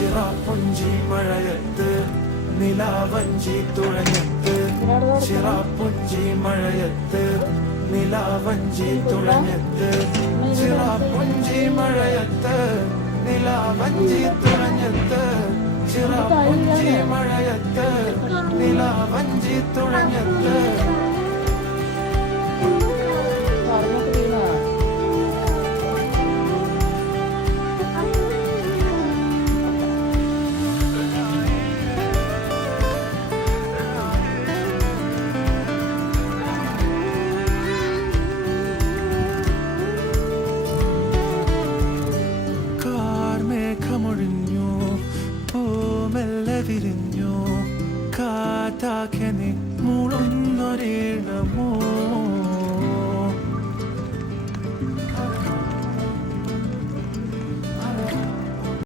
ചിറാപ്പുഞ്ചി മഴയത്ത് നിലാവഞ്ചി തുഴഞ്ഞത്ത് ചിറാപ്പുഞ്ചി മഴയത്ത് നിലാവഞ്ചി തുഴഞ്ഞത്ത് ചിറാപ്പുഞ്ചി മഴയത്ത് നിലാവഞ്ചി തുഴഞ്ഞത്ത് ചിറാപ്പുഞ്ചി മഴയത്ത് നിലാവഞ്ചി തുഴഞ്ഞത്ത് പൂമെല്ലെ വിരിഞ്ഞു കാറ്റാക്കെ